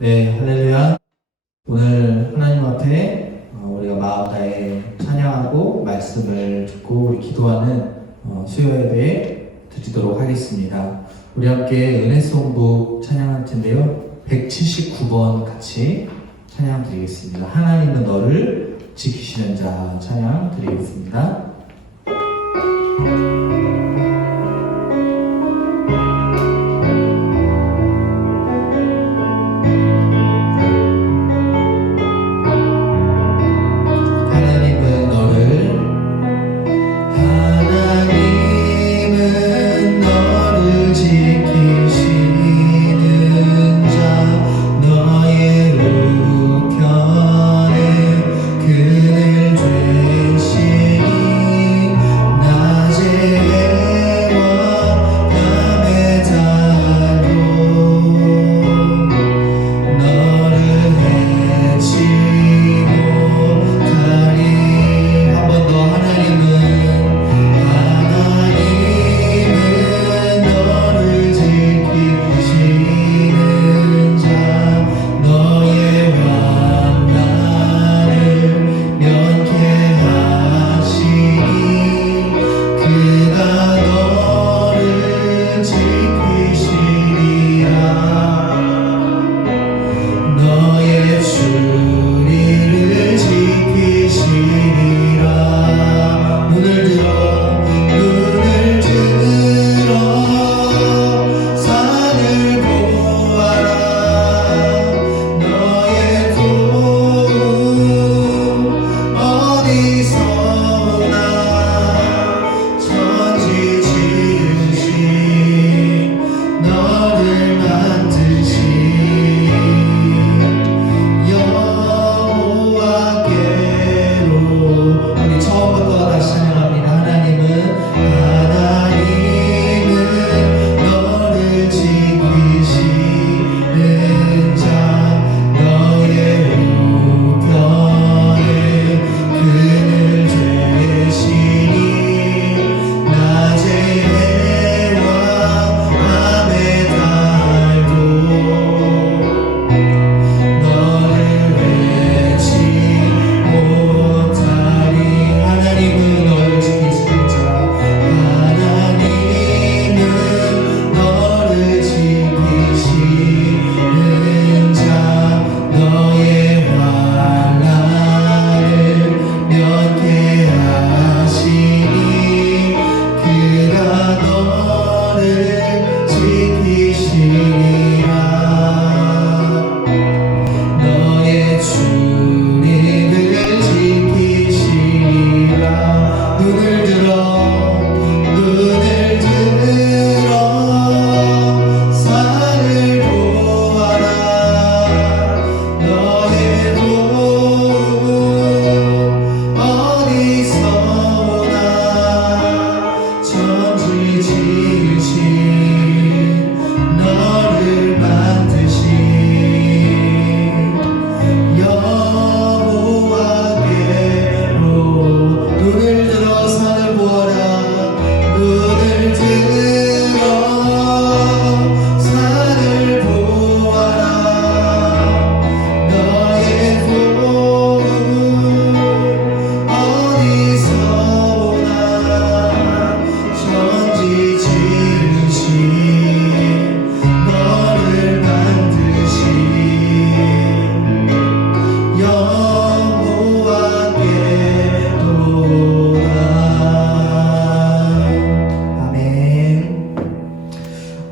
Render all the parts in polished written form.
네, 할렐루야. 오늘 하나님 앞에 우리가 마음 다해 찬양하고 말씀을 듣고 우리 기도하는 수요 예배 드리도록 하겠습니다. 우리 함께 은혜송북 찬양할 텐데요. 179번 같이 찬양 드리겠습니다. 하나님은 너를 지키시는 자 찬양 드리겠습니다.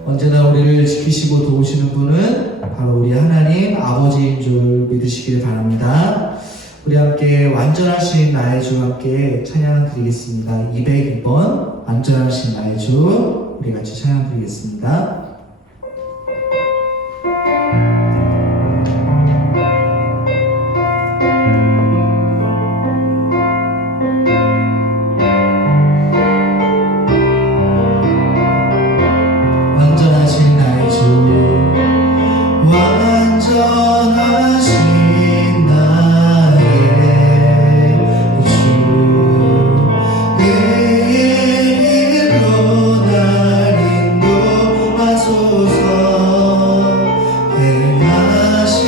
언제나 우리를 지키시고 도우시는 분은 바로 우리 하나님 아버지인 줄 믿으시길 바랍니다. 우리 함께 완전하신 나의 주와 함께 찬양 드리겠습니다. 202번 완전하신 나의 주 우리 같이 찬양 드리겠습니다. 행하시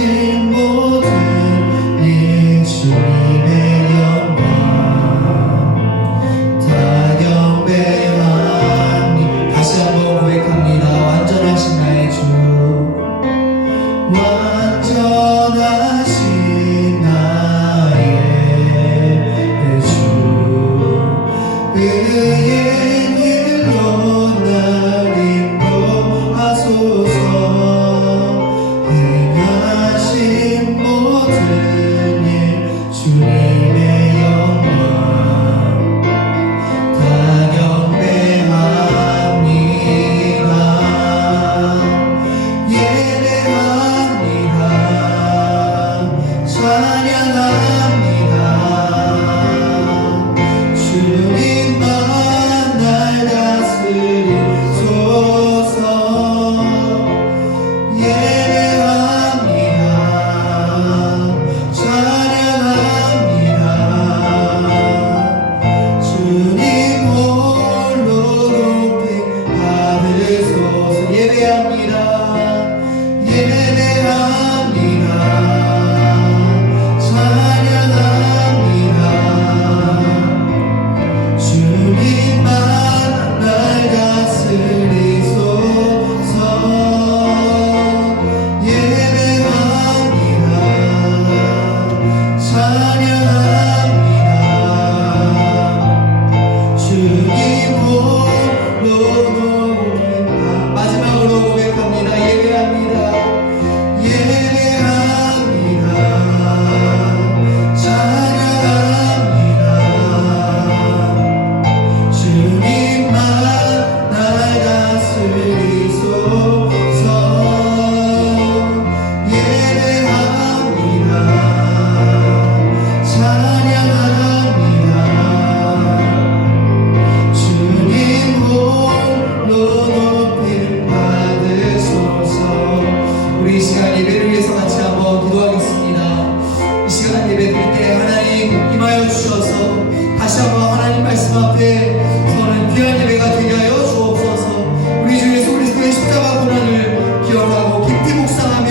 우리 이 시간 예배를 위해서 같이 한번 기도하겠습니다. 이 시간 예배 드릴 때 하나님 임하여 주셔서 다시 한번 하나님 말씀 앞에 서는 귀한 예배가 되게 하여 주옵소서. 우리 주 예수 그리스도의 십자가 고난을 기억하고 깊이 묵상하며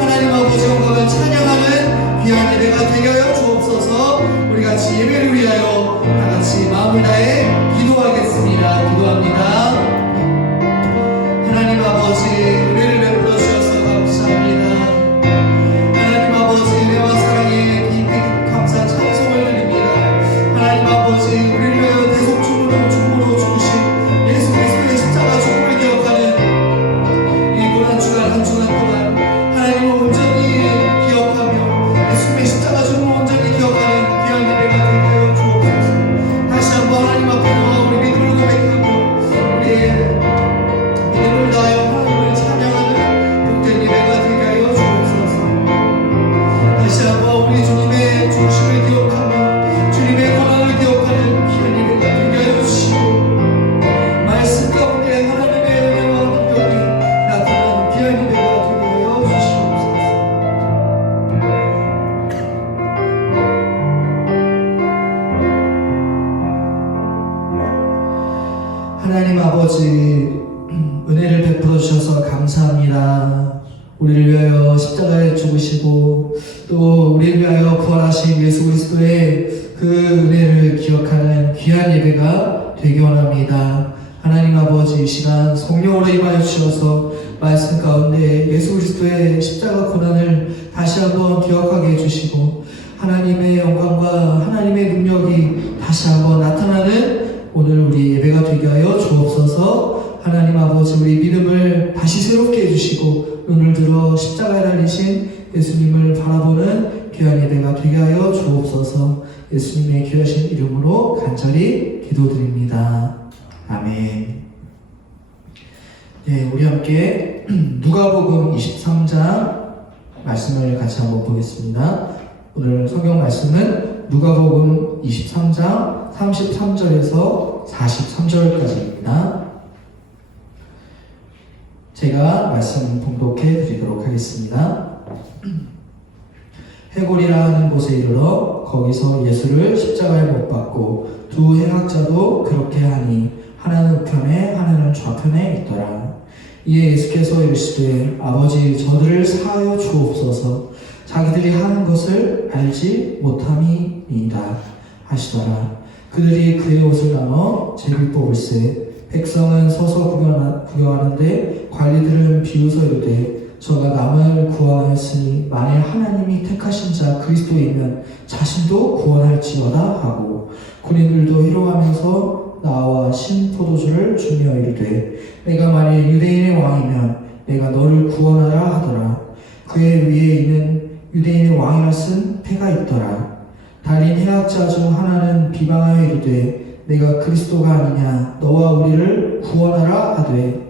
하나님 아버지 영광을 찬양하는 귀한 예배가 되게 하여 주옵소서. 우리 같이 예배를 위하여 다 같이 마음을 다해 기도하겠습니다. 기도합니다. 하나님 아버지 은혜를 베풀어 주셔서 감사합니다. 하나님 아버지 은혜와 사랑에 깊이 감사 찬송을 드립니다. 하나님 아버지 우리를 위하여 대속중으로 죽으신 예수 그리스도의 십자가 죽음을 기억하는 이 고난 주간 한 주간 동안 하나님을 온전히 기억하며 예수님의 십자가 죽음을 온전히 기억하는 귀한 예배가 되게 하여 주옵소서. 다시 한번 하나님 앞에 나와 우리 믿음을 고백하고 우리의 믿음을 다하여 하나님을 찬양하는 복된 예배가 되게 하여 주옵소서. 다시 한번 우리 주님의 중심을 기억하며 주님의 권한을 기억하는 귀한 예배가 되게 하여 주시고 말씀 가운데 하나님의 은혜와 능력이 나타나는 귀한 예배가 되게 하여 주시옵소서. 하나님 아버지 은혜를 베풀어 주셔서 감사합니다. 우리를 위하여 십자가에 죽으시고 또 우리를 위하여 부활하신 예수 그리스도의 그 은혜를 기억하는 귀한 예배가 되기 원합니다. 하나님 아버지 이 시간 성령으로 임하여 주셔서 말씀 가운데 예수 그리스도의 십자가 고난을 다시 한번 기억하게 해주시고 하나님의 영광과 하나님의 능력이 다시 한번 나타나는 오늘 우리 예배가 되게 하여 주옵소서. 하나님 아버지 우리 믿음을 다시 새롭게 해주시고 눈을 들어 십자가에 달리신 예수님을 바라보는 귀한 예배가 되게 하여 주옵소서. 예수님의 귀하신 이름으로 간절히 기도드립니다. 아멘. 네, 우리 함께 누가복음 23장 말씀을 같이 한번 보겠습니다. 오늘 성경 말씀은 누가복음 23장 33절에서 43절까지입니다. 제가 말씀 봉독해 드리도록 하겠습니다. 해골이라 하는 곳에 이르러 거기서 예수를 십자가에 못 박고 두 행악자도 그렇게 하니 하나는 우편에 하나는 좌편에 있더라. 이에 예수께서 이르시되 아버지 저들을 사하여 주옵소서. 자기들이 하는 것을 알지 못함이니이다 하시더라. 그들이 그의 옷을 나눠 제비 뽑을세 백성은 서서 구경하는데 관리들은 비웃어 이르되 저가 남을 구원하였으니 만일 하나님이 택하신 자 그리스도이면 자신도 구원할지어다 하고 군인들도 희롱하면서 나와 신포도주를 주며 이르되 내가 만일 유대인의 왕이면 내가 너를 구원하라 하더라. 그의 위에 있는 유대인의 왕이라 쓴 패가 있더라. 달린 해학자 중 하나는 비방하여 이르되 내가 그리스도가 아니냐 너와 우리를 구원하라 하되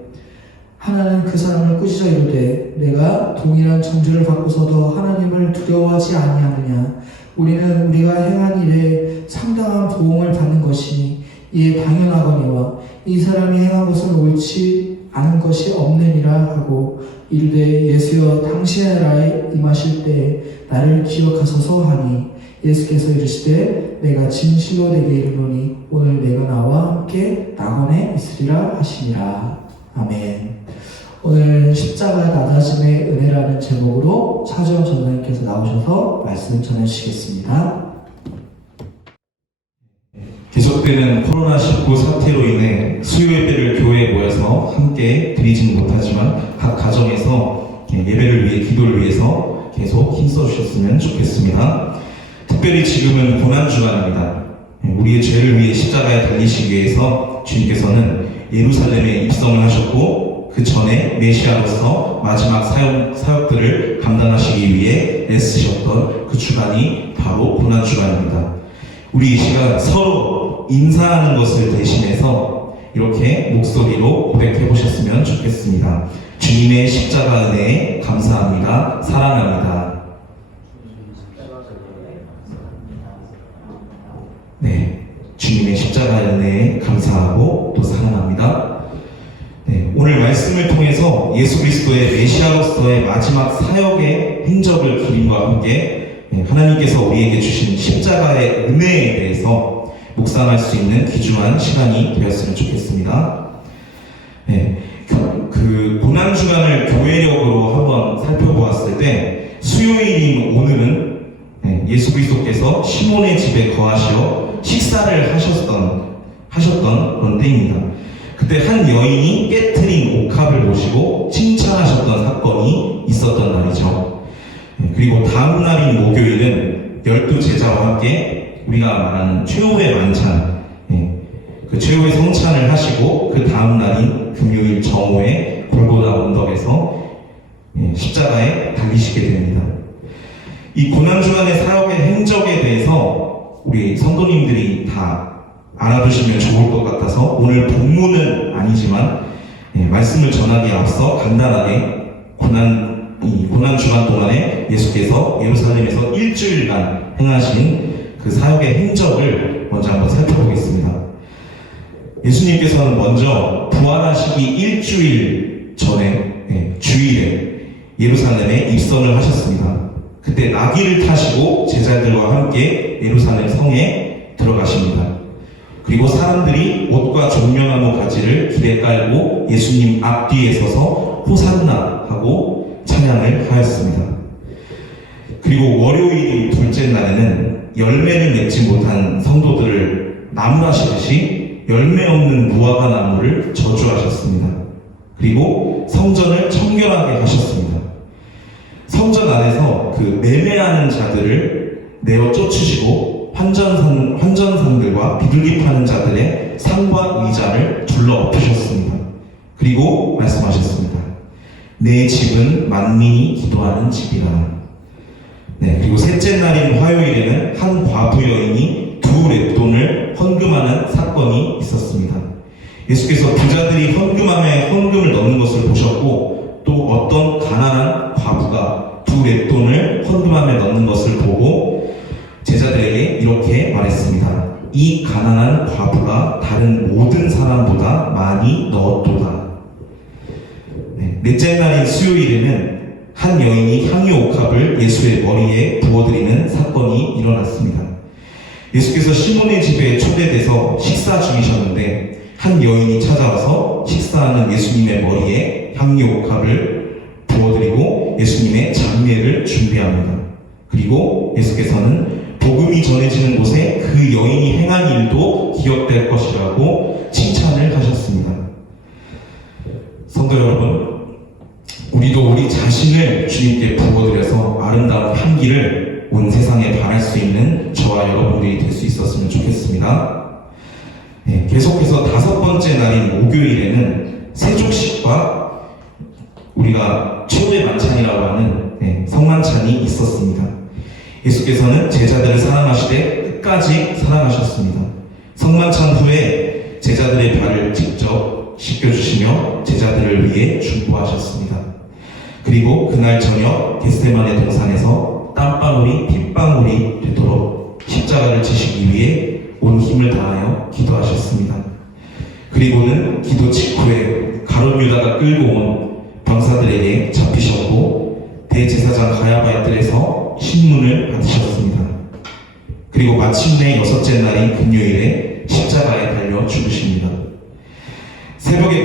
하나는 그 사람을 꾸짖어 이르되 내가 동일한 정죄를 받고서도 하나님을 두려워하지 아니하느냐 우리는 우리가 행한 일에 상당한 보응을 받는 것이니 이에 당연하거니와 이 사람이 행한 것은 옳지 않은 것이 없느니라 하고 이르되 예수여 당신의 나라에 임하실 때에 나를 기억하소서 하니 예수께서 이르시되 내가 진실로 내게 이르노니 오늘 내가 나와 함께 낙원에 있으리라 하시니라. 아멘. 오늘 십자가 낮아짐의 은혜라는 제목으로 차주영 전사님께서 나오셔서 말씀을 전해주시겠습니다. 계속되는 코로나19 사태로 인해 수요 예배를 교회에 모여서 함께 드리지는 못하지만 각 가정에서 예배를 위해 기도를 위해서 계속 힘써주셨으면 좋겠습니다. 특별히 지금은 고난주간입니다. 우리의 죄를 위해 십자가에 달리시기 위해서 주님께서는 예루살렘에 입성을 하셨고 그 전에 메시아로서 마지막 사역들을 감당하시기 위해 애쓰셨던 그 주간이 바로 고난주간입니다. 우리 이 시간 서로 인사하는 것을 대신해서 이렇게 목소리로 고백해 보셨으면 좋겠습니다. 주님의 십자가 은혜에 감사합니다. 사랑합니다. 네, 주님의 십자가 은혜에 감사하고 또 사랑합니다. 네, 오늘 말씀을 통해서 예수 그리스도의 메시아로서의 마지막 사역의 행적을 그림과 함께 하나님께서 우리에게 주신 십자가의 은혜에 대해서 묵상할 수 있는 귀중한 시간이 되었으면 좋겠습니다. 그 고난주간을 교회력으로 한번 살펴보았을 때 수요일인 오늘은 예수 그리스도께서 시몬의 집에 거하시어 식사를 하셨던 그런 때입니다. 그때 한 여인이 깨트린 옥합을 보시고 칭찬하셨던 사건이 있었던 날이죠. 그리고 다음 날인 목요일은 12제자와 함께 우리가 말하는 최후의 만찬, 그 최후의 성찬을 하시고 그 다음 날인 금요일 정오에 골고다 언덕에서 십자가에 달리시게 됩니다. 이 고난주간의 사역의 행적에 대해서 우리 성도님들이 다 알아두시면 좋을 것 같아서 오늘 본문은 아니지만 말씀을 전하기에 앞서 간단하게 고난주간 동안에 예수께서 예루살렘에서 일주일간 행하신 그 사역의 행적을 먼저 한번 살펴보겠습니다. 예수님께서는 먼저 부활하시기 일주일 전에 주일에 예루살렘에 입성을 하셨습니다. 그때 나귀를 타시고 제자들과 함께 예루살렘 성에 들어가십니다. 그리고 사람들이 옷과 종려나무 가지를 길에 깔고 예수님 앞뒤에 서서 호산나 하고 찬양을 하였습니다. 그리고 월요일 둘째 날에는 열매를 맺지 못한 성도들을 나무라시듯이 열매 없는 무화과 나무를 저주하셨습니다. 그리고 성전을 청결하게 하셨습니다. 성전 안에서 그 매매하는 자들을 내어 쫓으시고 환전상들과 비둘기 파는 자들의 상과 의자를 둘러 엎으셨습니다. 그리고 말씀하셨습니다. 내 집은 만민이 기도하는 집이라. 그리고 셋째 날인 화요일에는 한 과부 여인이 두 렛돈을 헌금하는 사건이 있었습니다. 예수께서 부자들이 헌금을 넣는 것을 보셨고 또 어떤 가난한 과부가 두 렛돈을 헌금함에 넣는 것을 보고 제자들에게 이렇게 말했습니다. 이 가난한 과부가 다른 모든 사람보다 많이 넣었도다. 넷째 날인 수요일에는 한 여인이 향유옥합을 예수의 머리에 부어드리는 사건이 일어났습니다. 예수께서 시몬의 집에 초대돼서 식사 중이셨는데 한 여인이 찾아와서 식사하는 예수님의 머리에 향유옥합을 부어드리고 예수님의 장례를 준비합니다. 그리고 예수께서는 복음이 전해지는 곳에 그 여인이 행한 일도 기억될 것이라고 칭찬을 하셨습니다. 성도 여러분, 우리도 우리 자신을 주님께 부어드려서 아름다운 향기를 온 세상에 바랄 수 있는 저와 여러분들이 될 수 있었으면 좋겠습니다. 계속해서 다섯 번째 날인 목요일에는 세족식과 우리가 최후의 만찬이라고 하는 성만찬이 있었습니다. 예수께서는 제자들을 사랑하시되 끝까지 사랑하셨습니다. 성만찬 후에 제자들의 발을 직접 씻겨주시며 제자들을 위해 중보하셨습니다. 그리고 그날 저녁 겟세마네 동산에서 땀방울이 핏방울이 되도록 십자가를 지시기 위해 온 힘을 다하여 기도하셨습니다. 그리고는 기도 직후에 가룟 유다가 끌고 온 병사들에게 잡히셨고 대제사장 가야바의 뜰에서 신문을 받으셨습니다. 그리고 마침내 여섯째 날인 금요일에 십자가에 달려 죽으십니다. 새벽에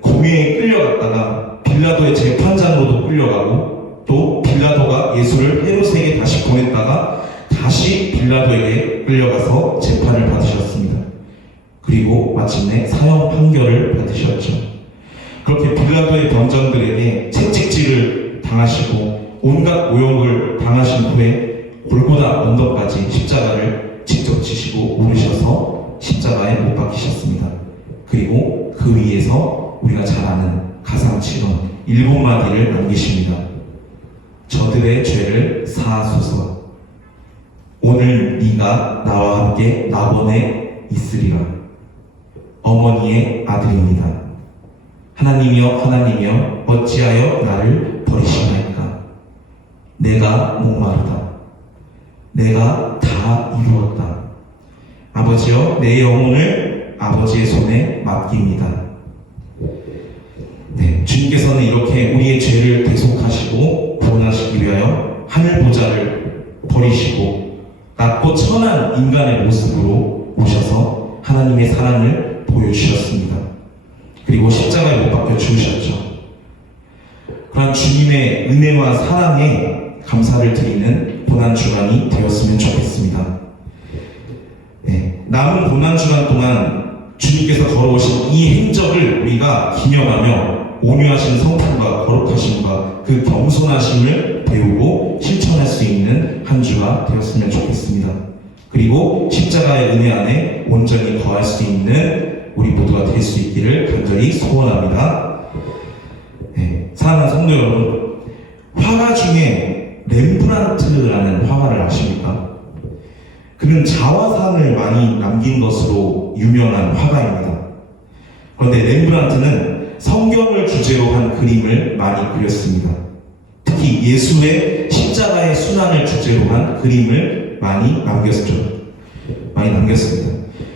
공회에 끌려갔다가 빌라도의 재판장으로도 끌려가고 또 빌라도가 예수를 헤롯에게 다시 보냈다가 다시 빌라도에게 끌려가서 재판을 받으셨습니다. 그리고 마침내 사형 판결을 받으셨죠. 그렇게 빌라도의 병정들에게 채찍질을 당하시고 온갖 모욕을 당하신 후에 골고다 언덕까지 십자가를 직접 지시고 오르셔서 십자가에 못 박히셨습니다. 그리고 그 위에서 우리가 잘 아는 가상치론 7마디를 남기십니다. 저들의 죄를 사하소서. 오늘 네가 나와 함께 낙원에 있으리라. 어머니의 아들입니다. 하나님이여 하나님이여 어찌하여 나를 버리시나이까. 내가 목마르다. 내가 다 이루었다. 아버지여 내 영혼을 아버지의 손에 맡깁니다. 주님 주님께서는 이렇게 우리의 죄를 대속하시고 구원하시기 위하여 하늘 보좌를 버리시고 낮고 천한 인간의 모습으로 오셔서 하나님의 사랑을 보여주셨습니다. 그리고 십자가에 못 박혀 죽으셨죠. 그러한 주님의 은혜와 사랑에 감사를 드리는 고난주간이 되었으면 좋겠습니다. 네, 남은 고난주간 동안 주님께서 걸어오신 이 행적을 우리가 기념하며 온유하신 성품과 거룩하심과 그 겸손하심을 배우고 실천할 수 있는 한 주가 되었으면 좋겠습니다. 그리고 십자가의 은혜 안에 온전히 거할 수 있는 우리 모두가 될 수 있기를 간절히 소원합니다. 네, 사랑하는 성도 여러분, 화가 중에 렘브란트라는 화가를 아십니까? 그는 자화상을 많이 남긴 것으로 유명한 화가입니다. 그런데 렘브란트는 성경을 주제로 한 그림을 많이 그렸습니다. 특히 예수의 십자가의 순환을 주제로 한 그림을 많이 남겼습니다.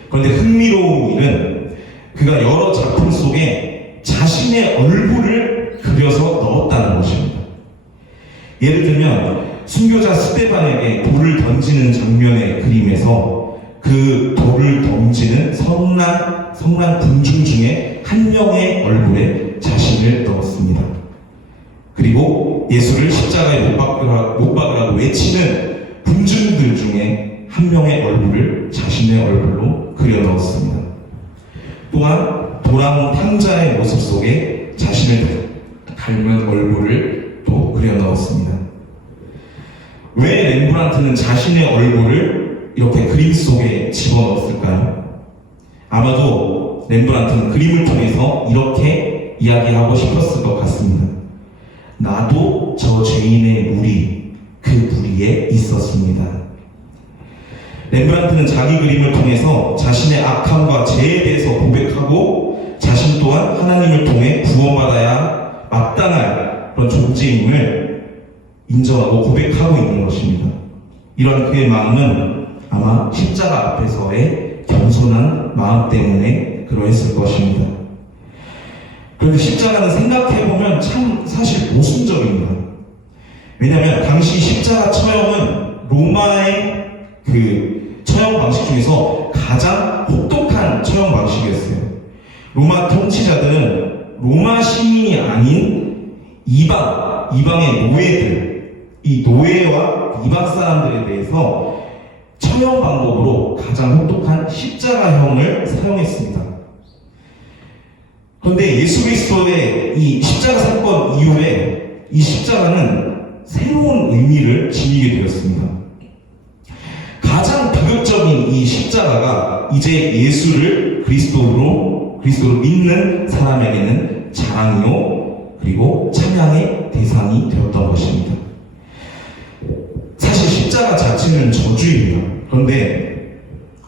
그런데 흥미로운 일은 그가 여러 작품 속에 자신의 얼굴을 그려서 넣었다는 것입니다. 예를 들면 순교자 스데반에게 돌을 던지는 장면의 그림에서 그 돌을 던지는 성난 군중 중에 한 명의 얼굴에 자신을 넣었습니다. 그리고 예수를 십자가에 못 박으라고 외치는 군중들 중에 한 명의 얼굴을 자신의 얼굴로 그려 넣었습니다. 또한 돌아온 탕자의 모습 속에 자신을 닮은 얼굴을 또 그려 넣었습니다. 왜 렘브란트는 자신의 얼굴을 이렇게 그림 속에 집어넣었을까요? 아마도 렘브란트는 그림을 통해서 이렇게 이야기하고 싶었을 것 같습니다. 나도 저 죄인의 무리, 그 무리에 있었습니다. 렘브란트는 자기 그림을 통해서 자신의 악함과 죄에 대해서 고백하고 자신 또한 하나님을 통해 구원받아야 마땅할 그런 존재임을 인정하고 고백하고 있는 것입니다. 이런 그의 마음은 아마 십자가 앞에서의 겸손한 마음 때문에 그러했을 것입니다. 그런데 십자가는 생각해보면 참 사실 모순적입니다. 왜냐하면 당시 십자가 처형은 로마의 그 처형 방식 중에서 가장 혹독한 처형 방식이었어요. 로마 통치자들은 로마 시민이 아닌 이방의 노예들, 이 노예와 이방 사람들에 대해서 처형 방법으로 가장 혹독한 십자가형을 사용했습니다. 그런데 예수 그리스도의 이 십자가 사건 이후에 이 십자가는 새로운 의미를 지니게 되었습니다. 가장 비극적인 이 십자가가 이제 예수를 그리스도로 믿는 사람에게는 자랑이요 그리고 찬양의 대상이 되었던 것입니다. 사실 십자가 자체는 저주입니다. 그런데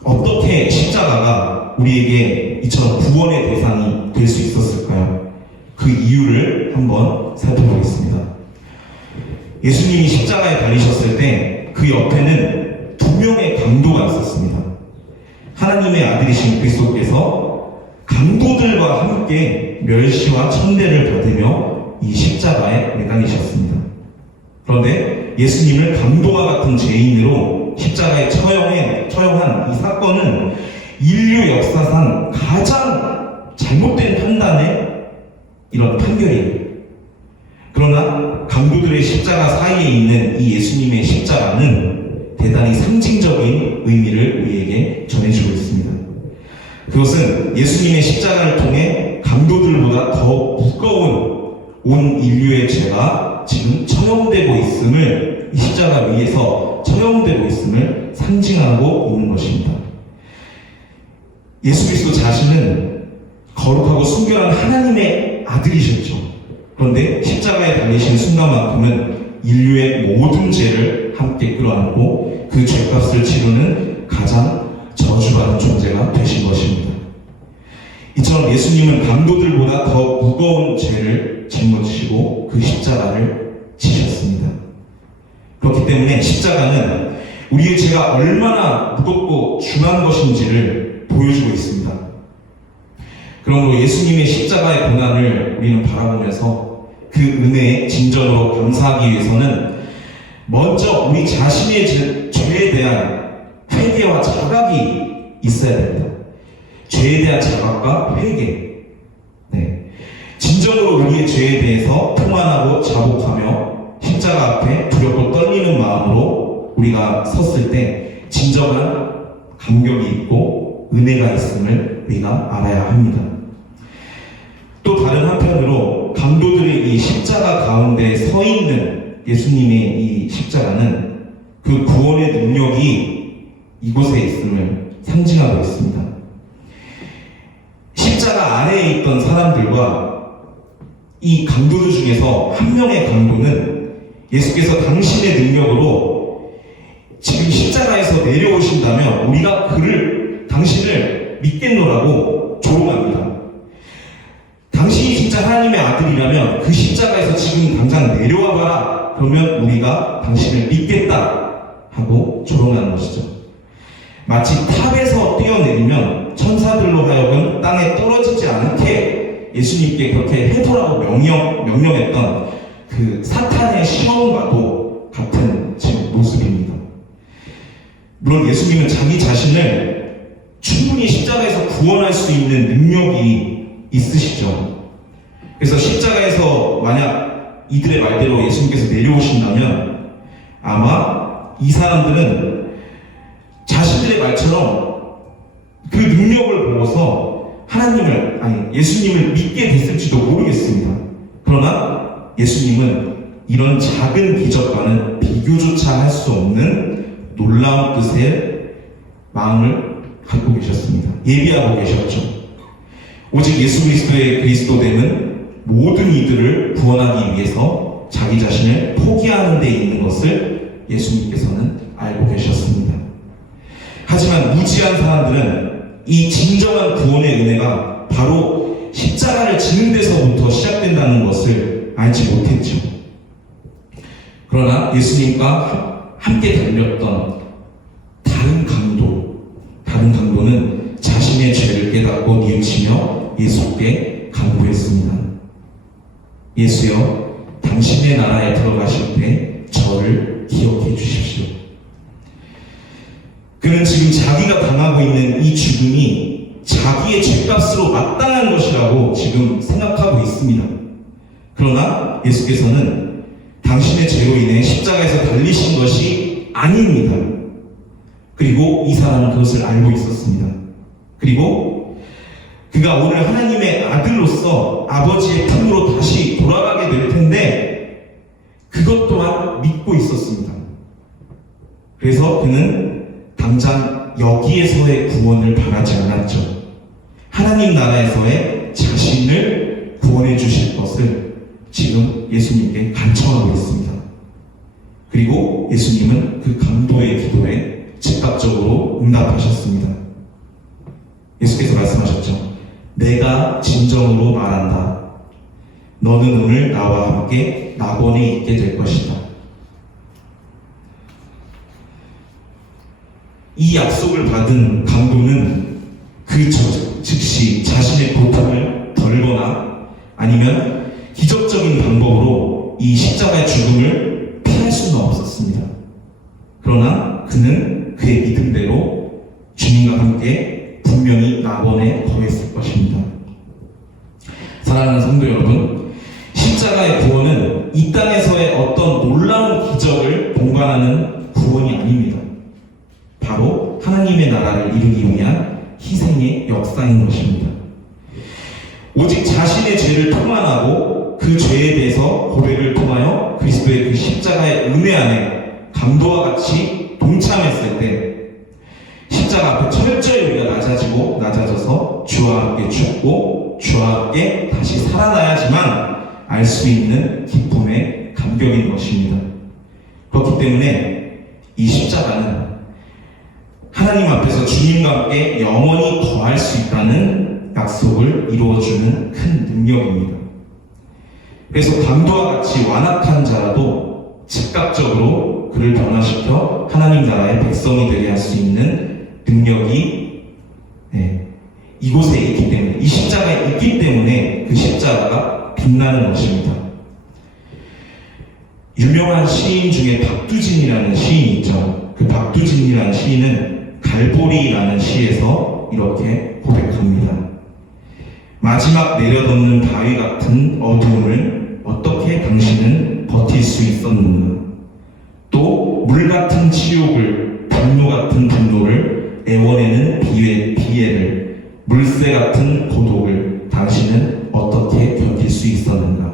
어떻게 십자가가 우리에게 이처럼 구원의 대상이 될 수 있었을까요? 그 이유를 한번 살펴보겠습니다. 예수님이 십자가에 달리셨을 때 그 옆에는 두 명의 강도가 있었습니다. 하나님의 아들이신 그리스도께서 강도들과 함께 멸시와 천대를 받으며 이 십자가에 매달리셨습니다. 그런데 예수님을 강도와 같은 죄인으로 십자가에 처형한 이 사건은 인류 역사상 가장 잘못된 판단의 이런 판결이에요. 그러나 강도들의 십자가 사이에 있는 이 예수님의 십자가는 대단히 상징적인 의미를 우리에게 전해주고 있습니다. 그것은 예수님의 십자가를 통해 강도들보다 더 무거운 온 인류의 죄가 지금 처형되고 있음을, 이 십자가 위에서 처형되고 있음을 상징하고 있는 것입니다. 예수 그리스도 자신은 거룩하고 순결한 하나님의 아들이셨죠. 그런데 십자가에 달리신 순간만큼은 인류의 모든 죄를 함께 끌어안고 그 죄값을 치르는 가장 저주받은 존재가 되신 것입니다. 이처럼 예수님은 강도들보다 더 무거운 죄를 짊어지시고 그 십자가를 지셨습니다. 그렇기 때문에 십자가는 우리의 죄가 얼마나 무겁고 중한 것인지를 보여주고 있습니다. 그러므로 예수님의 십자가의 고난을 우리는 바라보면서 그 은혜에 진정으로 감사하기 위해서는 먼저 우리 자신의 죄에 대한 회개와 자각이 있어야 됩니다. 죄에 대한 자각과 회개. 네. 진정으로 우리의 죄에 대해서 통안하고 자복하며 십자가 앞에 두렵고 떨리는 마음으로 우리가 섰을 때 진정한 감격이 있고 은혜가 있음을 우리가 알아야 합니다. 또 다른 한편으로 강도들의 이 십자가 가운데 서 있는 예수님의 이 십자가는 그 구원의 능력이 이곳에 있음을 상징하고 있습니다. 십자가 아래에 있던 사람들과 이 강도들 중에서 한 명의 강도는 예수께서 당신의 능력으로 지금 십자가에서 내려오신다면 우리가 당신을 믿겠노라고 조롱합니다. 당신이 진짜 하나님의 아들이라면 그 십자가에서 지금 당장 내려와봐라. 그러면 우리가 당신을 믿겠다 하고 조롱하는 것이죠. 마치 탑에서 뛰어내리면 천사들로 하여금 땅에 떨어지지 않게 예수님께 그렇게 해보라고 명령했던 그 사탄의 시험과도 같은 지금 모습입니다. 물론 예수님은 자기 자신을 충분히 십자가에서 구원할 수 있는 능력이 있으시죠. 그래서 십자가에서 만약 이들의 말대로 예수님께서 내려오신다면 아마 이 사람들은 자신들의 말처럼 그 능력을 보고서 예수님을 믿게 됐을지도 모르겠습니다. 그러나 예수님은 이런 작은 기적과는 비교조차 할 수 없는 놀라운 뜻의 마음을 갖고 계셨습니다. 예비하고 계셨죠. 오직 예수 그리스도의 그리스도됨은 모든 이들을 구원하기 위해서 자기 자신을 포기하는 데 있는 것을 예수님께서는 알고 계셨습니다. 하지만 무지한 사람들은 이 진정한 구원의 은혜가 바로 십자가를 지는 데서부터 시작된다는 것을 알지 못했죠. 그러나 예수님과 함께 달렸던 다른 강도는 자신의 죄를 깨닫고 뉘우치며 예수께 간구했습니다. 예수여, 당신의 나라에 들어가실 때 저를 기억해 주십시오. 그는 지금 자기가 당하고 있는 이 죽음이 자기의 죄값으로 마땅한 것이라고 지금 생각하고 있습니다. 그러나 예수께서는 당신의 죄로 인해 십자가에서 달리신 것이 아닙니다. 그리고 이 사람은 그것을 알고 있었습니다. 그리고 그가 오늘 하나님의 아들로서 아버지의 품으로 다시 돌아가게 될 텐데 그것 또한 믿고 있었습니다. 그래서 그는 당장 여기에서의 구원을 바라지 않았죠. 하나님 나라에서의 자신을 구원해 주실 것을 지금 예수님께 간청하고 있습니다. 그리고 예수님은 그 강도의 기도에 즉각적으로 응답하셨습니다. 예수께서 말씀하셨죠. 내가 진정으로 말한다. 너는 오늘 나와 함께 낙원에 있게 될 것이다. 이 약속을 받은 강도는 즉시 자신의 고통을 덜거나 아니면 기적적인 방법으로 이 십자가의 죽음을 피할 수는 없었습니다. 그러나 그는 그의 믿음대로 주님과 함께 분명히 낙원에 거했을 것입니다. 사랑하는 성도 여러분, 십자가의 구원은 이 땅에서의 어떤 놀라운 기적을 동반하는 구원이 아닙니다. 바로 하나님의 나라를 이루기 위한 희생의 역사인 것입니다. 오직 자신의 죄를 통안하고 그 죄에 대해서 고백을 통하여 그리스도의 그 십자가의 은혜 안에 강도와 같이 동참했을 때 십자가 앞에 철저히 우리가 낮아져서 주와 함께 죽고 주와 함께 다시 살아나야지만 알 수 있는 기쁨의 감격인 것입니다. 그렇기 때문에 이 십자가는 하나님 앞에서 주님과 함께 영원히 거할 수 있다는 약속을 이루어주는 큰 능력입니다. 그래서 강도와 같이 완악한 자라도 즉각적으로 그를 변화시켜 하나님 나라의 백성이 되게 할 수 있는 능력이 이곳에 있기 때문에, 이 십자가에 있기 때문에 그 십자가가 빛나는 것입니다. 유명한 시인 중에 박두진이라는 시인이 있죠. 그 박두진이라는 시인은 갈보리라는 시에서 이렇게 고백합니다. 마지막 내려놓는 바위 같은 어두움을 어떻게 당신은 버틸 수 있었는가? 또 물 같은 치욕을, 분노 같은 분노를, 애원에는 비애를, 물새 같은 고독을 당신은 어떻게 견딜 수 있었는가?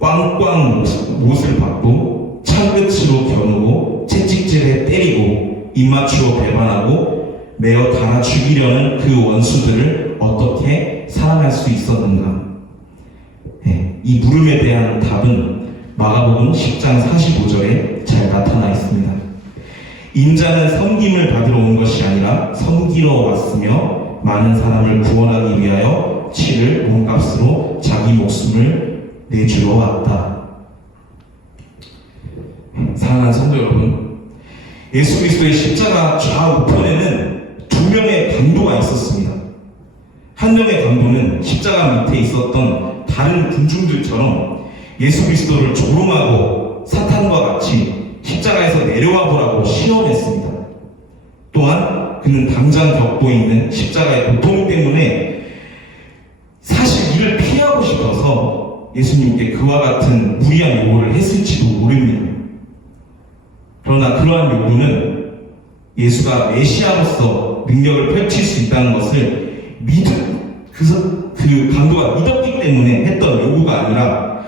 꽝꽝 못을 받고 창끝으로 겨누고 채찍질에 때리고 입맞추어 배반하고 매어 달아 죽이려는 그 원수들을 어떻게 사랑할 수 있었는가? 네, 이 물음에 대한 답은 마가복음 10장 45절에 잘 나타나 있습니다. 인자는 섬김을 받으러 온 것이 아니라 섬기러 왔으며 많은 사람을 구원하기 위하여 치를 몸값으로 자기 목숨을 내주러 왔다. 사랑하는 성도 여러분, 예수 그리스도의 십자가 좌우편에는 두 명의 강도가 있었습니다. 한 명의 강도는 십자가 밑에 있었던 다른 군중들처럼 예수 그리스도를 조롱하고 사탄과 같이 십자가에서 내려와 보라고 시험했습니다. 또한 그는 당장 겪고 있는 십자가의 고통 때문에 사실 이를 피하고 싶어서 예수님께 그와 같은 무리한 요구를 했을지도 모릅니다. 그러나 그러한 요구는 예수가 메시아로서 능력을 펼칠 수 있다는 것을 그 강도가 믿었기 때문에 했던 요구가 아니라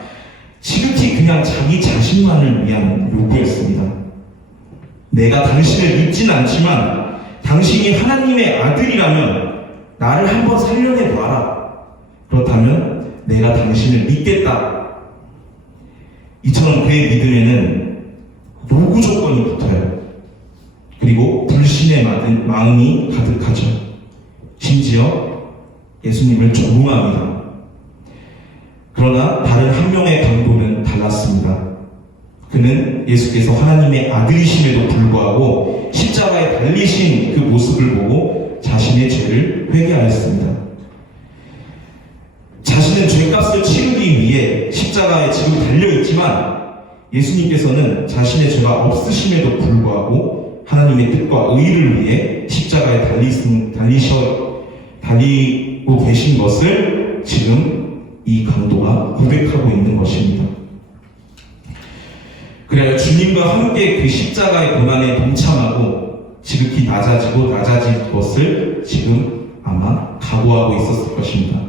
지극히 그냥 자기 자신만을 위한 요구였습니다. 내가 당신을 믿진 않지만 당신이 하나님의 아들이라면 나를 한번 살려내 봐라. 그렇다면 내가 당신을 믿겠다. 이처럼 그의 믿음에는 요구 조건이 붙어요. 그리고 불신의 마음이 가득하죠. 심지어 예수님을 조롱합니다. 그러나 다른 한 명의 강도는 달랐습니다. 그는 예수께서 하나님의 아들이심에도 불구하고 십자가에 달리신 그 모습을 보고 자신의 죄를 회개하였습니다. 자신은 죄값을 치르기 위해 십자가에 지금 달려있지만 예수님께서는 자신의 죄가 없으심에도 불구하고 하나님의 뜻과 의를 위해 십자가에 달리고 계신 것을 지금 이 강도가 고백하고 있는 것입니다. 그래야 주님과 함께 그 십자가의 고난에 동참하고 지극히 낮아질 것을 지금 아마 각오하고 있었을 것입니다.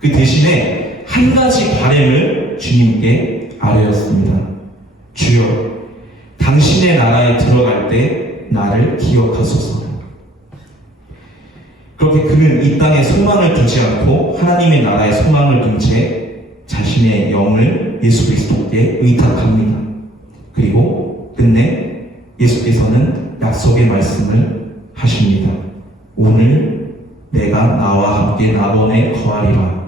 그 대신에 한 가지 바람을 주님께 아뢰었습니다. 주여, 당신의 나라에 들어갈 때 나를 기억하소서. 그렇게 그는 이 땅에 소망을 두지 않고 하나님의 나라에 소망을 둔 채 자신의 영을 예수 그리스도께 의탁합니다. 그리고 끝내 예수께서는 약속의 말씀을 하십니다. 오늘 내가 나와 함께 낙원에 거하리라.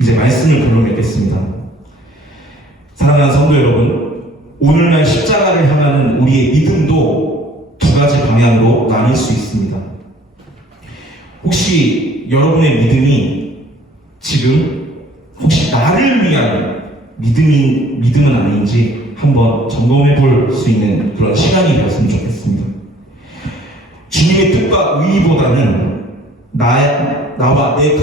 이제 말씀을 글로 맺겠습니다. 사랑하는 성도 여러분, 오늘날 십자가를 향하는 우리의 믿음도 두 가지 방향으로 나뉠 수 있습니다. 혹시 여러분의 믿음이 지금 혹시 나를 위한 믿음은 아닌지 한번 점검해 볼 수 있는 그런 시간이 되었으면 좋겠습니다. 주님의 뜻과 의의보다는 나와 내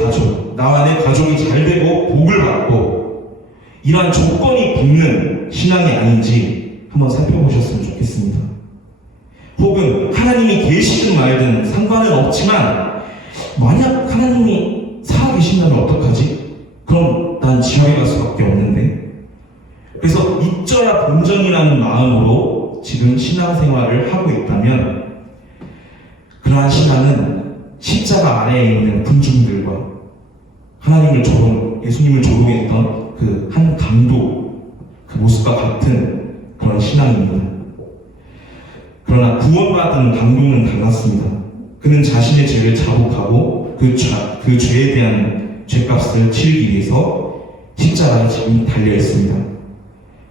가족이 잘 되고 복을 받고 이러한 조건이 붙는 신앙이 아닌지 한번 살펴보셨으면 좋겠습니다. 혹은 하나님이 계시든 말든 상관은 없지만 만약 하나님이 살아계신다면 어떡하지? 그럼 난 지옥에 갈 수밖에 없는데. 그래서 믿져야 본전이라는 마음으로 지금 신앙생활을 하고 있다면 그러한 신앙은 십자가 아래에 있는 군중들과 예수님을 조롱했던 그 한 강도 그 모습과 같은 그런 신앙입니다. 그러나 구원받은 강도는 달랐습니다. 그는 자신의 죄를 자복하고 그 죄에 대한 죄값을 치르기 위해서 십자가에 지금 달려있습니다.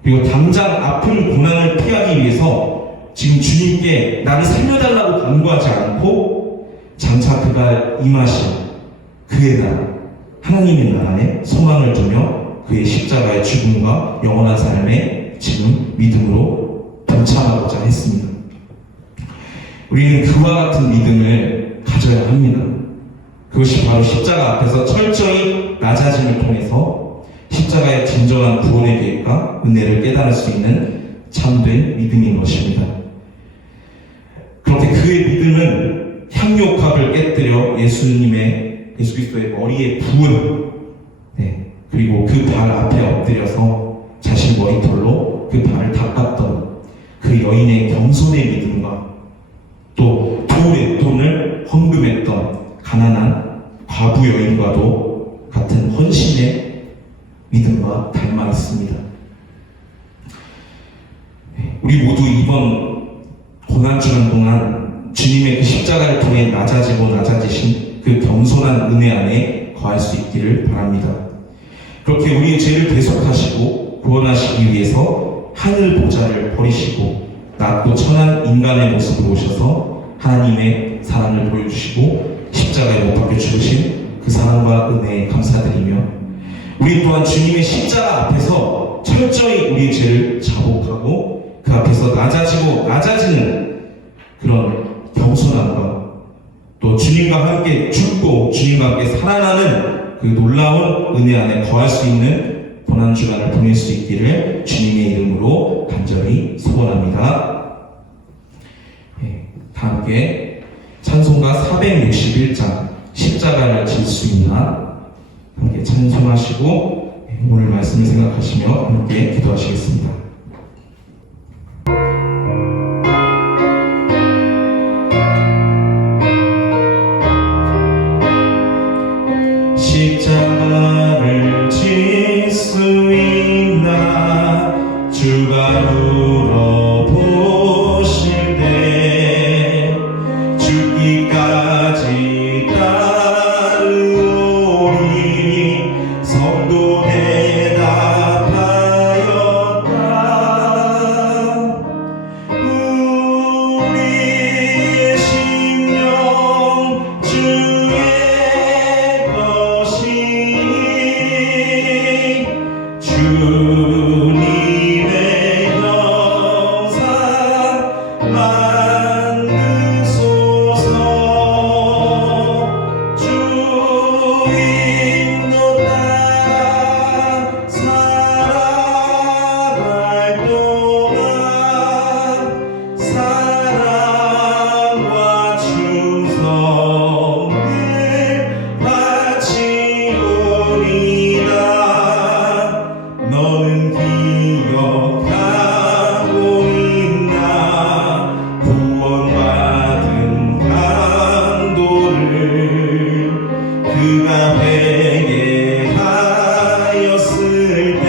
그리고 당장 아픈 고난을 피하기 위해서 지금 주님께 나를 살려달라고 간구하지 않고 장차 그가 임하신 그의 나라, 하나님의 나라에 소망을 두며 그의 십자가의 죽음과 영원한 삶에 지금 믿음으로 동참하고자 했습니다. 우리는 그와 같은 믿음을 가져야 합니다. 그것이 바로 십자가 앞에서 철저히 낮아짐을 통해서 십자가의 진정한 구원의 계획과 은혜를 깨달을 수 있는 참된 믿음인 것입니다. 그렇게 그의 믿음은 향유옥합을 깨뜨려 예수 그리스도의 머리에 부은, 그리고 그 발 앞에 엎드려서 자신 머리털로 그 발을 닦았던 그 여인의 겸손의 믿음과 또 돌의 돈을 헌금했던 가난한 과부 여인과도 같은 헌신의 믿음과 닮아 있습니다. 우리 모두 이번 고난주간 동안 주님의 그 십자가를 통해 낮아지신 그 겸손한 은혜 안에 거할 수 있기를 바랍니다. 그렇게 우리의 죄를 대속하시고 구원하시기 위해서 하늘 보좌를 버리시고 낮고 천한 인간의 모습으로 오셔서 하나님의 사랑을 보여주시고 십자가에 못 박혀 죽으신 그 사랑과 은혜에 감사드리며 우리 또한 주님의 십자가 앞에서 철저히 우리의 죄를 자복하고 그 앞에서 낮아지는 그런 겸손함과 또 주님과 함께 죽고 주님과 함께 살아나는 그 놀라운 은혜 안에 거할 수 있는 고난주간을 보낼 수 있기를 주님의 이름으로 간절히 소원합니다. 다 함께 찬송가 461장 십자가를 질 수 있나 함께 찬송하시고 오늘 말씀을 생각하시며 함께 기도하시겠습니다. 십자가를 질 수 있나 주가 물어보실 때 죽기까지 따르오리 성도 대답하였다. 우리의 심령 주의 주님의 형상 만드소서. 주 인도 따라 살아갈 동안 사랑과 충성을 바치오리다. 너는 기억하고 있나 구원받은 강도를 그가 회개하였을 때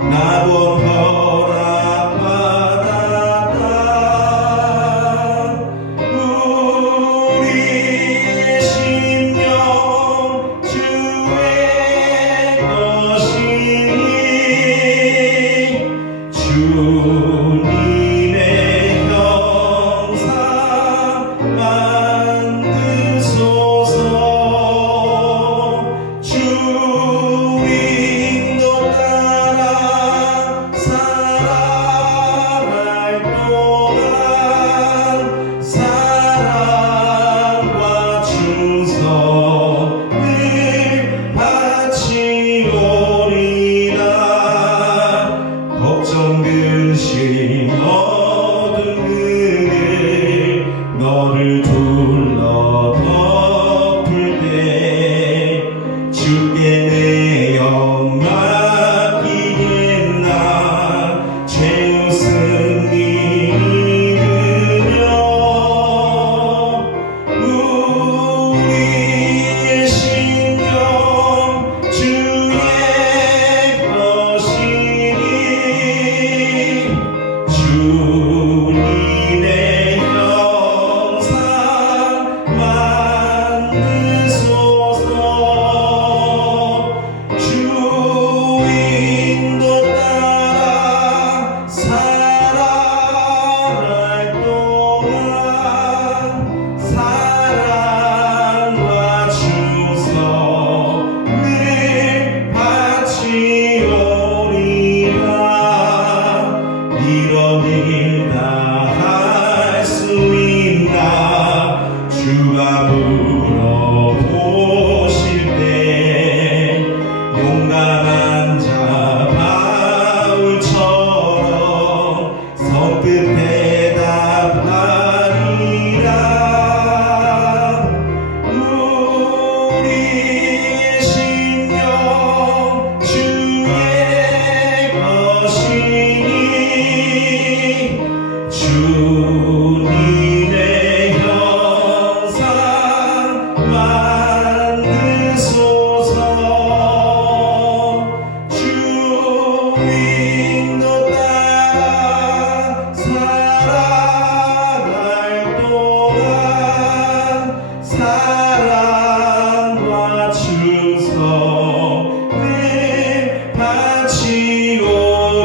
나본 허락받았다. 우리의 심령 주의 것이니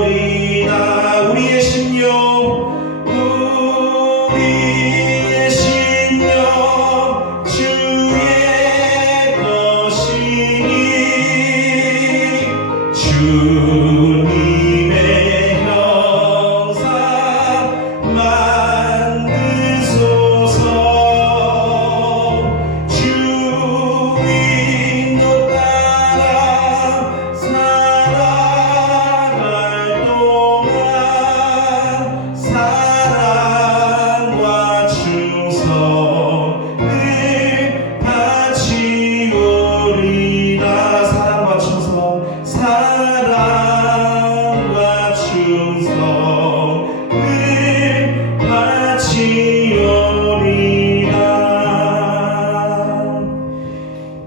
바치오리다. 우리의 심령 주의 것이니 주님의 형상 만드소서. 주 인도 따라 살아갈 동안 사랑과 충성을 바치오리라. 사랑과 충성, 사랑과 충성을 바치오리라.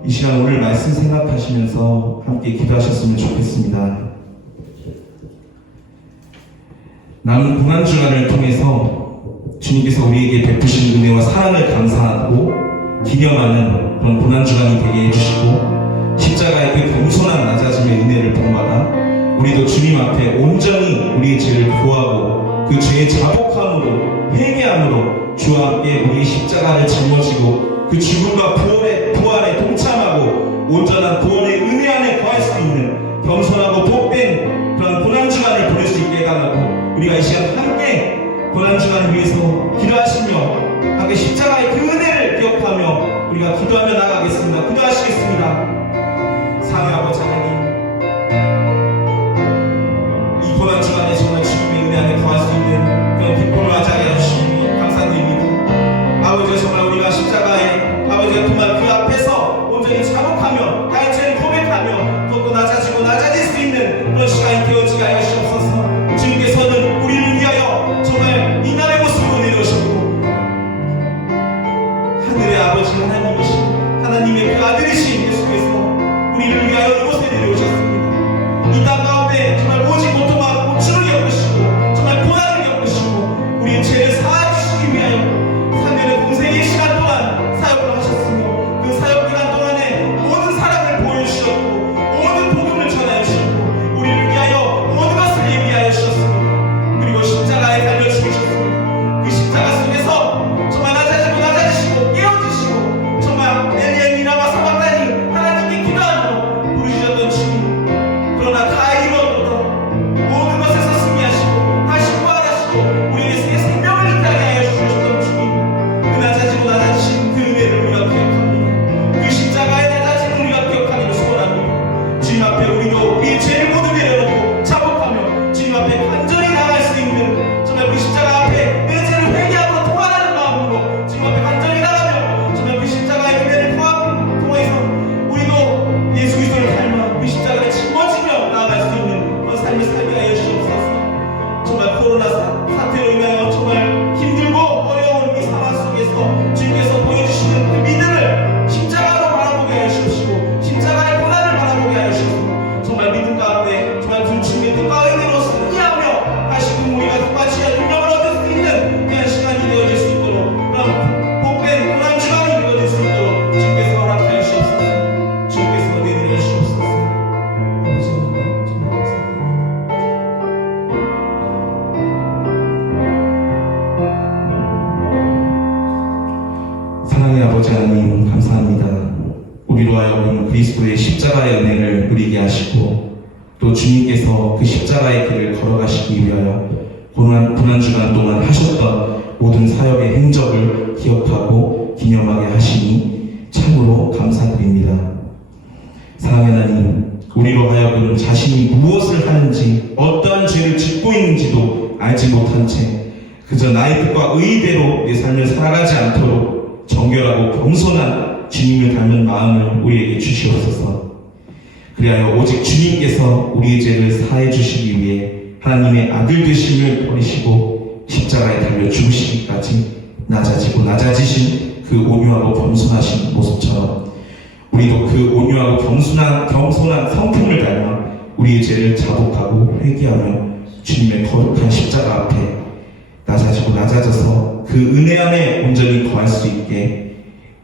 이 시간 오늘 말씀 생각하시면서 함께 기도하셨으면 좋겠습니다. 남은 고난주간을 통해서 주님께서 우리에게 베푸신 은혜와 사랑을 감사하고 기념하는 그런 고난주간이 되게 해주시고, 십자가의 그 겸손한 낮아짐의 은혜를 본받아 우리도 주님 앞에 온전히 우리의 죄를 구하고 그 죄의 자복함으로 회개함으로 주와 함께 우리의 십자가를 짊어지고 그 죽음과 부활에 동참하고 온전한 구원의 은혜 안에 거할 수 있는 겸손하고 복된 그런 고난주간을 보낼 수 있게 해달라고, 우리가 이 시간 함께 고난주간을 위해서 기도하시며 함께 십자가의 그 은혜를 기억하며 우리가 기도하며 나가겠습니다. 기도하시겠습니다. 사랑의 아버지 하나님, 이 고난주간에 정말 주님의 은혜 안에 거할 수 있는 그런 기쁨을 맞이하게 해주시니 감사드립니다. 아버지, 정말 우리가 십자가에 아버지가 정말 그 앞에서 온전히 자복하며 나의 죄를 고백하며 또 낮아지고 낮아질 수 있는 그런 시간이 되어지게 하여 주옵소서. 주님께서는 우리를 위하여 정말 인간의 모습으로 내려오셨고 하늘의 아버지 하나님이신 하나님의 그 아들이신 예수께서 우리를 위하여 이곳에 내려오셨습니다. 이 땅 가운데 정말 오직 고통하고 고충을 겪으시고 정말 고난을 겪으시고 우리의 죄를 사하여 주시기 위하여 3년의 공생의 시간 동안 사역을 하셨으며 그 사역 기간 동안에 모든 사랑을 보여주셨고 모든 복음을 전하여 주셨고 우리를 위하여 모든 것을 예비하여 주셨습니다. 그리고 십자가에 달려 죽으셨습니다. 그 십자가 속에서 정말 낮아지시고 깨어지시고 정말 엘리야 미라마 사박다니 하나님께 기도하며 부르셨던 주님, 그러나 다 이루었도다. 모든 것에서 승리하시고 다시 부활하시고 우리에게 생명을 잇게 하여 주셨던 주님, 그 낮아지고 낮아지신 그 은혜를 우리가 기억합니다. 그 십자가의 낮아짐을 우리가 기억하기를 소원합니다. 주님 앞에 우리도 우리의 죄를 모두 내려놓고 자복하며 주님 앞에 간절히 나갈 수 있는 정말 그 십자가 앞에 내 죄를 회개하고 통화하는 마음으로 주님 앞에 간절히 나가며 정말 그 십자가의 은혜를 통해서 우리도 예수 그리스도를 닮아 그 십자가를 짊어지며 나아갈 수 있는 그런 삶을 살게 하여 주옵소서. 정말 코로나 사태로 인하여 정말 힘들고 어려운 이 상황 속에서 주님께서 보여주시는 그 믿음을 십자가로 바라보게 하여 주시고 십자가의 고난을 바라보게 하여 주시고 정말 믿음 가운데 정말 주님의 뜻과 은혜로 승리하며 다시금 우리가 똑같이 능력을 얻을 수 있는 그런 시간이 되어질 수 있도록 그런 복된 고난주간이 되어질 수 있도록 주님께서 허락하여 주옵소서. 주님께서 내려 주옵소서. 아버지 하나님, 정말 감사드립니다. 사랑의 아버지 하나님, 감사합니다. 우리로 하여금 그리스도의 십자가의 은혜를 누리게 하시고 또 주님께서 그 십자가의 길을 걸어가시기 위하여 고난주간 동안 하셨던 모든 사역의 행적을 기억하고 기념하게 하시니 참으로 감사드립니다. 사랑의 하나님, 우리로 하여금 자신이 무엇을 하는지 어떠한 죄를 짓고 있는지도 알지 못한 채 그저 나의 뜻과 의대로 내 삶을 살아가지 않도록 정결하고 겸손한 주님을 닮은 마음을 우리에게 주시옵소서. 그리하여 오직 주님께서 우리의 죄를 사해 주시기 위해 하나님의 아들 되심을 버리시고 십자가에 달려 죽으시기까지 낮아지고 낮아지신 그 온유하고 겸손하신 모습처럼 우리도 그 온유하고 겸손한 성품을 닮아 우리의 죄를 자복하고 회개하며 주님의 거룩한 십자가 앞에 낮아지고 낮아져서 그 은혜 안에 온전히 거할 수 있게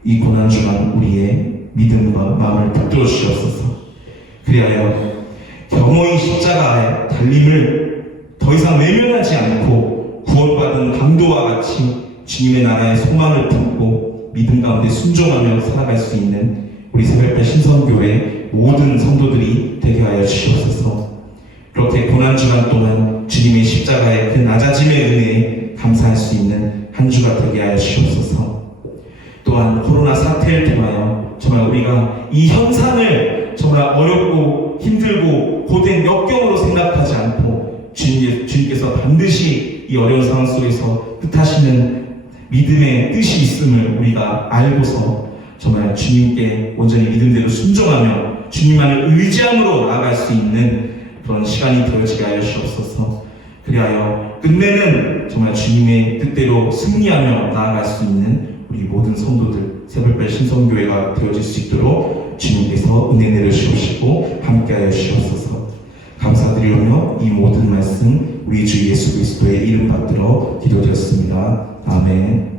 이 고난주간 우리의 믿음과 마음을 붙들어 주시옵소서. 그리하여 겸허히 십자가의 달림을 더 이상 외면하지 않고 구원받은 강도와 같이 주님의 나라의 소망을 품고 믿음 가운데 순종하며 살아갈 수 있는 우리 새벽별 신선교회 모든 성도들이 되게 하여 주시옵소서. 그렇게 고난주간 동안 주님의 십자가의 그 낮아짐의 은혜에 감사할 수 있는 한 주가 되게 하여 주시옵소서. 또한 코로나 사태를 통하여 정말 우리가 이 현상을 정말 어렵고 힘들고 고된 역경으로 생각하지 않고 주님께서 반드시 이 어려운 상황 속에서 뜻하시는 믿음의 뜻이 있음을 우리가 알고서 정말 주님께 온전히 믿음대로 순종하며 주님만을 의지함으로 나아갈 수 있는 그런 시간이 되어지게 하여 주옵소서. 그리하여 끝내는 정말 주님의 뜻대로 승리하며 나아갈 수 있는 우리 모든 성도들 새벽별 신성교회가 되어질 수 있도록 주님께서 은혜 내려주시고 함께하여 주옵소서. 감사드리오며 이 모든 말씀 우리 주 예수 그리스도의 이름 받들어 기도드렸습니다. 아멘.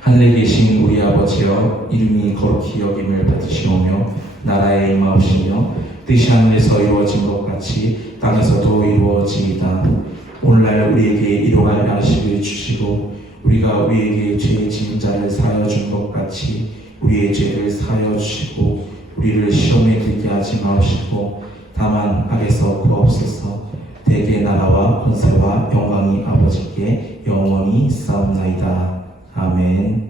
하늘에 계신 우리 아버지여, 이름이 거룩히 여김을 받으시오며 나라에 임하옵시며 뜻이 하늘에서 이루어진 것 같이 땅에서도 이루어지이다. 오늘날 우리에게 일용할 양식을 주시고 우리가 우리에게 죄 지은 자를 사하여 준 것 같이 우리의 죄를 사하여 주시고 우리를 시험에 들게 하지 마시고 다만 악에서 구하옵소서. 대개 나라와 권세와 영광이 아버지께 영원히 쌓옵나이다. 아멘.